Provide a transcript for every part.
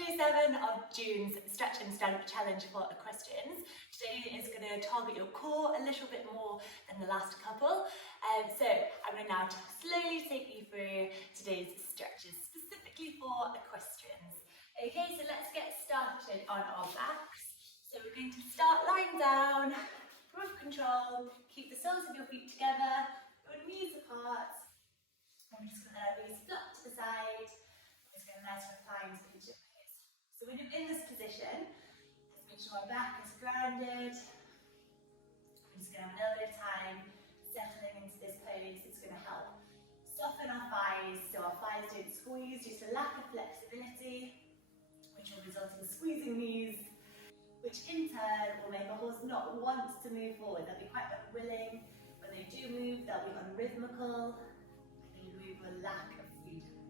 day 7 of June's Stretch and Strength Challenge for Equestrians. Today is going to target your core a little bit more than the last couple. So I'm going to now slowly take you through today's stretches, specifically for equestrians. Okay, so let's get started on our backs. So we're going to start lying down, with control, keep the soles of your feet together, your knees apart. I'm just going to release flat to the side. I'm just going to nice and fine pinch your toes. So when you're in this position, let's make sure our back is grounded. I'm just going to have a little bit of time settling into this pose. It's going to help soften our thighs so our thighs don't squeeze due to lack of flexibility, which will result in squeezing knees, which in turn will make a horse not want to move forward. They'll be quite unwilling. When they do move, they'll be unrhythmical. Move with lack of freedom.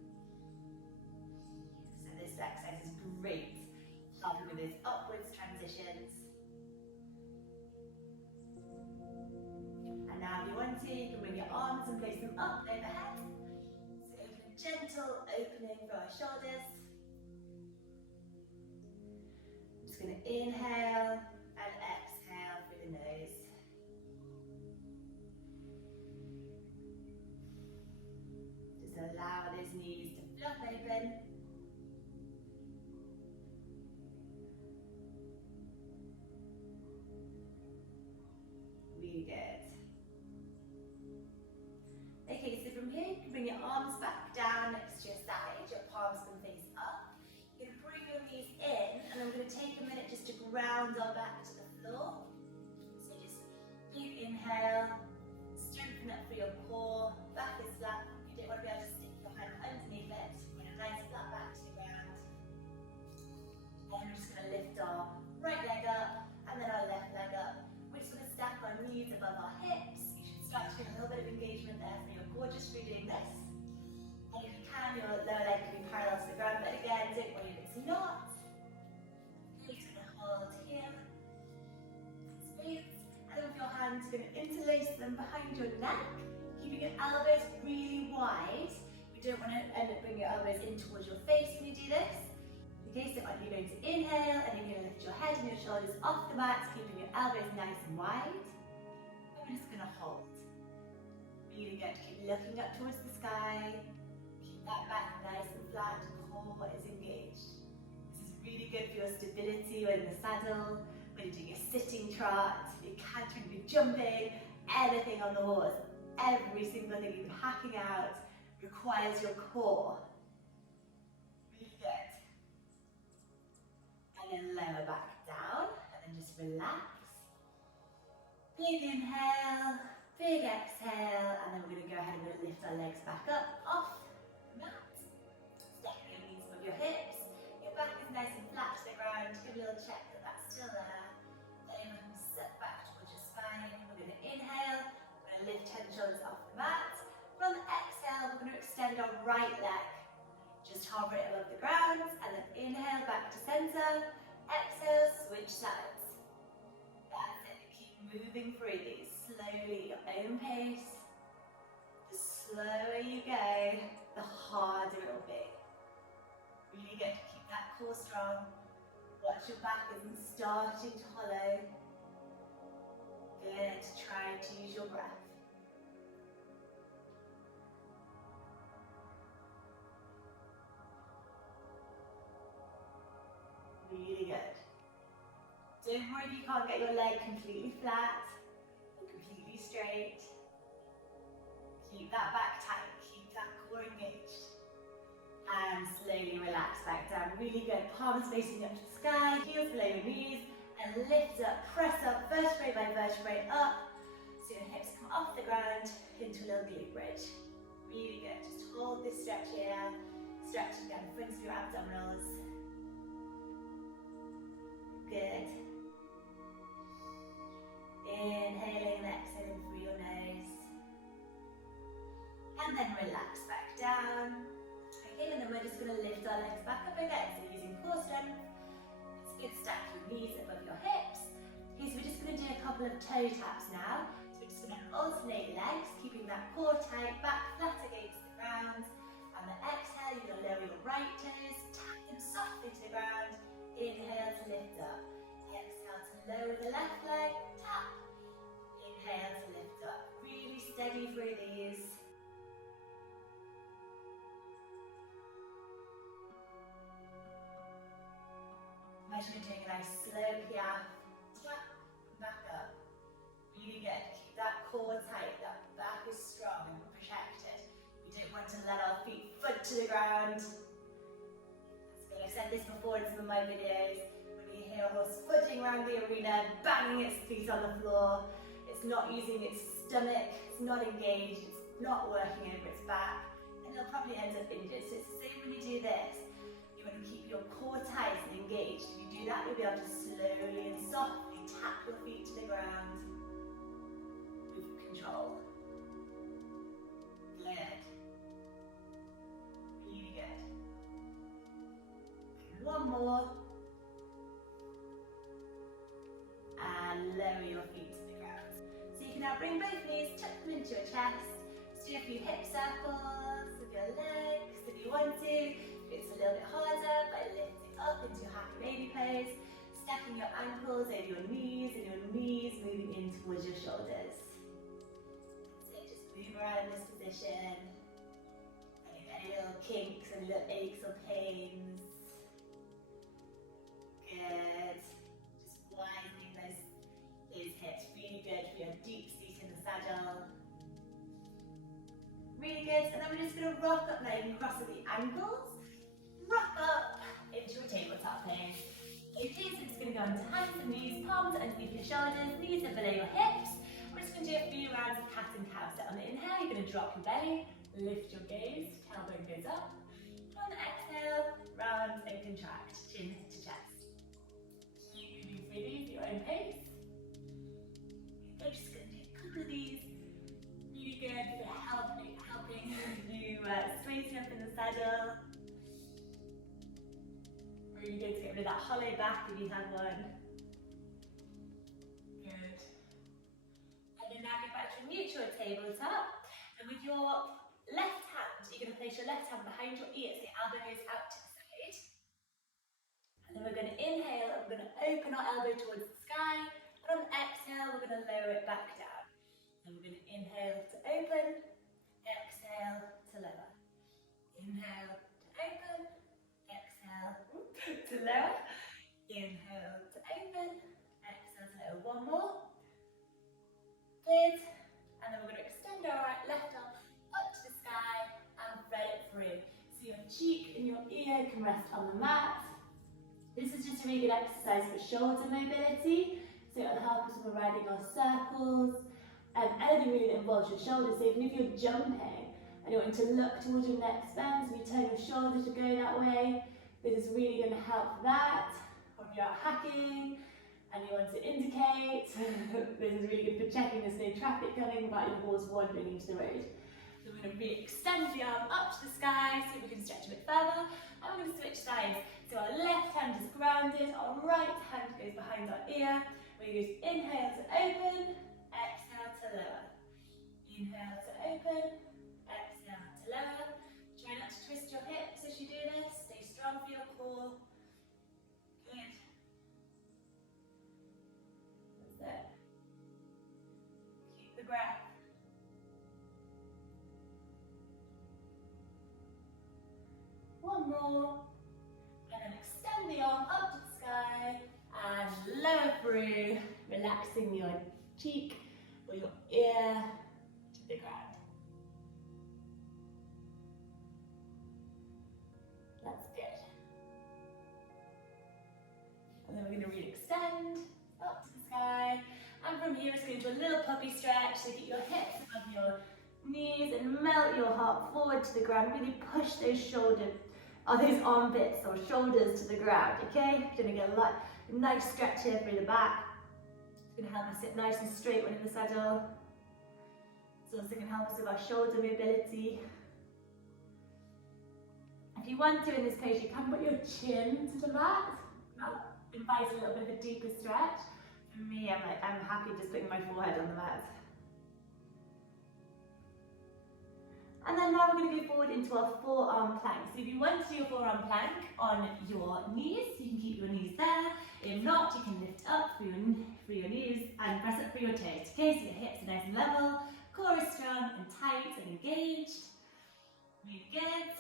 So this exercise is great, helping with those upwards transitions. And now if you want to, you can bring your arms and place them up overhead. So open a gentle opening for our shoulders. I'm just going to inhale and exhale through the nose. Allow those knees to flop open. Really good. Okay, so from here you can bring your arms back down next to your side, your palms can face up. You're going to bring your knees in, and I'm going to take a minute just to ground our back to the floor. So just big inhale, strengthen up through your core, back is flat. You don't want to be able to stick your hand underneath it. We're going to nice flat back to the ground. Then we're just going to lift our right leg up and then our left leg up. We're just going to stack our knees above our hips. You should start to feel a little bit of engagement there for your core just through doing this. And if you can, your lower leg can be parallel to the ground, but again, don't worry if it's not. You're just going to hold here. Squeeze. And then with your hands, you're going to interlace them behind your neck. Keeping your elbows really wide. We don't want to end up bringing your elbows in towards your face when you do this. Okay, so you're going to inhale and you're going to lift your head and your shoulders off the mat, keeping your elbows nice and wide. And we're just going to hold. Really good. Keep looking up towards the sky. Keep that back nice and flat. Core is engaged. This is really good for your stability when in the saddle, when you're doing a sitting trot, you're cantering, you're jumping, anything on the horse. Every single thing you're hacking out requires your core. Really good. And then lower back down, and then just relax. Big inhale, big exhale, and then we're going to go ahead and we're going to lift our legs back up, off the mat. Stacking your knees above your hips. Your back is nice and flat to the ground. Give a little check that that's still there. Then you can sit back towards your spine. We're going to inhale. Lift head and shoulders off the mat. From the exhale, we're going to extend our right leg. Just hover it above the ground, and then inhale back to center. Exhale, switch sides. That's it. Keep moving through these slowly, your own pace. The slower you go, the harder it will be. Really good to keep that core strong. Watch your back isn't starting to hollow. Good. Try to use your breath. Really good. Don't worry if you can't get your leg completely flat or completely straight. Keep that back tight, keep that core engaged. And slowly relax back down. Really good. Palms facing up to the sky, heels below your knees, and lift up, press up, vertebrae by vertebrae up. So your hips come off the ground into a little glute bridge. Really good. Just hold this stretch here. Stretching down the front of your abdominals. Good. Inhaling and exhaling through your nose. And then relax back down. Okay, and then we're just going to lift our legs back up again. So using core strength. It's good. Stack your knees above your hips. Okay, so we're just going to do a couple of toe taps now. So we're just going to alternate legs, keeping that core tight, back flat against the ground. And the exhale, you're going to lower your right toes, tap them softly to the ground. up. Exhale to lower the left leg, tap. Inhale to lift up. Really steady through these. Imagine you're doing a nice slow piaffe. Tap, back up. Really good. Keep that core tight, that back is strong and protected. We don't want to let our feet foot to the ground. That's good. I've said this before in some of my videos. When you hear a horse footing around the arena, banging its feet on the floor, it's not using its stomach, it's not engaged, it's not working over its back, and it'll probably end up injured. So it's the same when you do this. You want to keep your core tight and engaged. If you do that, you'll be able to slowly and softly tap your feet to the ground with control. Good. Really good. And one more. And lower your feet to the ground. So you can now bring both knees, tuck them into your chest. Just do a few hip circles with your legs if you want to. It's a little bit harder by lifting up into your happy baby pose, stacking your ankles over your knees and your knees moving in towards your shoulders. So just move around in this position. Any little kinks, any little aches or pains. Good. Just widening those hips. Really good for your deep seat in the saddle. Really good. And then we're just going to rock up now. You can cross at the ankles. Rock up into a tabletop pose. Okay, so it's going to go into hands and knees, palms underneath your shoulders, knees are below your hips. We're just going to do a few rounds of cat and cow. So on the inhale, you're going to drop your belly, lift your gaze, tailbone goes up. On the exhale, round and contract, chin to chest. Keep moving through these at your own pace. We're just going to do a couple of these. Really good for helping you straighten up in the saddle. Really good to get rid of that hollow back if you have one. Good. And then now get back to a neutral tabletop. And with your left hand, you're going to place your left hand behind your ear so the elbow goes out to the side. And then we're going to inhale and we're going to open our elbow towards the sky. And on the exhale, we're going to lower it back down. And we're going to inhale to open, exhale to lower. Inhale to open, exhale to lower. Inhale to open, exhale to lower. One more. Good. And then we're going to extend our left arm up to the sky and thread it through. So your cheek and your ear can rest on the mat. This is just a really good exercise for shoulder mobility. So it'll help us when we're riding our circles and anything really that involves your shoulders. So even if you're jumping and you want to look towards your next bend, so you turn your shoulder to go that way, this is really going to help that. Or if you're out hacking and you want to indicate, this is really good for checking there's no traffic coming without your horse wandering into the road. So we're going to re-extend the arm up to the sky so we can stretch a bit further. And we're going to switch sides. So our left hand is grounded, our right hand goes behind our ear. We're going to inhale to open, exhale to lower. Inhale to open, exhale to lower. Try not to twist your hips as you do this. Stay strong for your core. Good. That's it. Keep the breath. One more. And then extend the arm up to the sky and lower through, relaxing your cheek or your ear to the ground. That's good. And then we're going to re-extend up to the sky. And from here, it's going to do a little puppy stretch. So get your hips above your knees and melt your heart forward to the ground. Really push those shoulders, or those armpits or shoulders to the ground, okay? You're going to get a nice stretch here through the back. It's going to help us sit nice and straight when in the saddle. It's also going to help us with our shoulder mobility. If you want to in this pose, you can put your chin to the mat. That invites a little bit of a deeper stretch. For me, I'm happy just putting my forehead on the mat. And then now we're going to go forward into our forearm plank. So if you want to do your forearm plank on your knees, you can keep your knees there. If not, you can lift up through your knees and press up through your toes. Okay, so your hips are nice and level, core is strong and tight and engaged. Really good.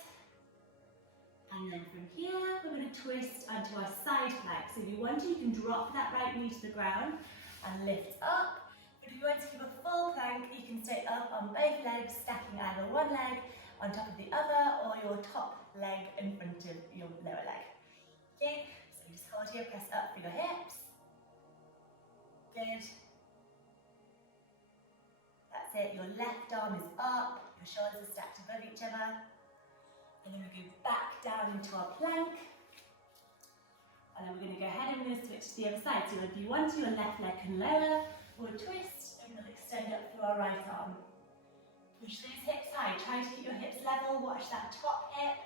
And then from here, we're going to twist onto our side plank. So if you want to, you can drop that right knee to the ground and lift up. But if you want to keep a full plank, you can stay up on both legs, stacking either one leg on top of the other or your top leg in front of your lower leg. Okay, so just hold here, press up through your hips. Good. That's it, your left arm is up, your shoulders are stacked above each other. And then we go back down into our plank. And then we're going to go ahead and we're going to switch to the other side. So if you want to, your left leg can lower or twist, and we'll extend up through our right arm. Push those hips high. Try to keep your hips level. Watch that top hip.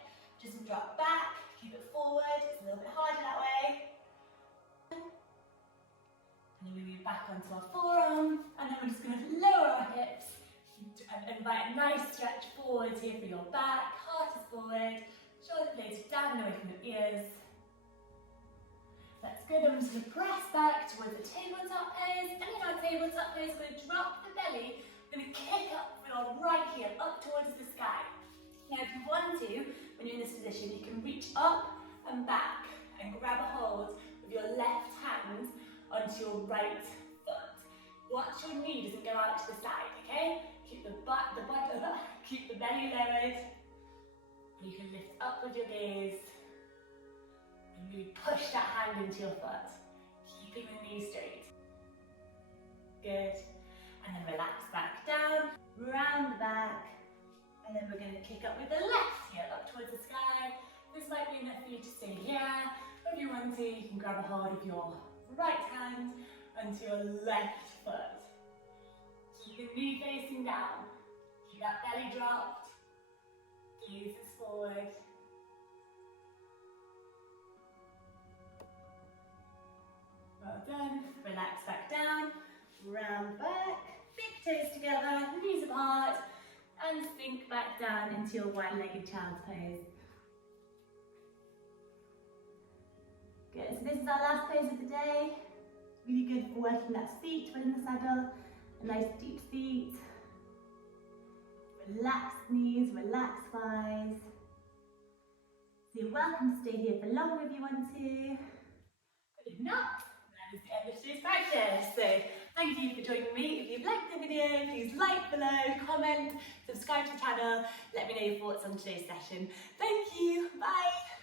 Doesn't drop back. Keep it forward. It's a little bit harder that way. And then we move back onto our forearm. And then we're just going to lower our hips and invite a nice stretch forward here for your back. Heart is forward. Shoulder blades down and away from your ears. That's good. I'm just going to press back towards the tabletop pose. And in our tabletop pose, we're going to drop the belly. We're going to kick up with our right heel up towards the sky. Now, if you want to, when you're in this position, you can reach up and back and grab a hold with your left hand onto your right foot. Watch your knee doesn't go out to the side, okay? Keep the keep the belly lowered. You can lift up with your gaze. And really push that hand into your foot, keeping the knee straight. Good. And then relax back down, round the back, and then we're going to kick up with the left heel up towards the sky. This might be enough for you to stay here. If you want to, you can grab a hold of your right hand onto your left foot. Keep the knee facing down. Keep that belly dropped. Gaze is forward. Well done. Relax back down, round back, big toes together, knees apart, and sink back down into your wide-legged child's pose. Good, so this is our last pose of the day. Really good for working that seat when in the saddle, a nice deep seat. Relax knees, relax thighs. So you're welcome to stay here for longer if you want to, but if not, that is the end of today's practice. So thank you for joining me. If you've liked the video, please like below, comment, subscribe to the channel, let me know your thoughts on today's session. Thank you, bye!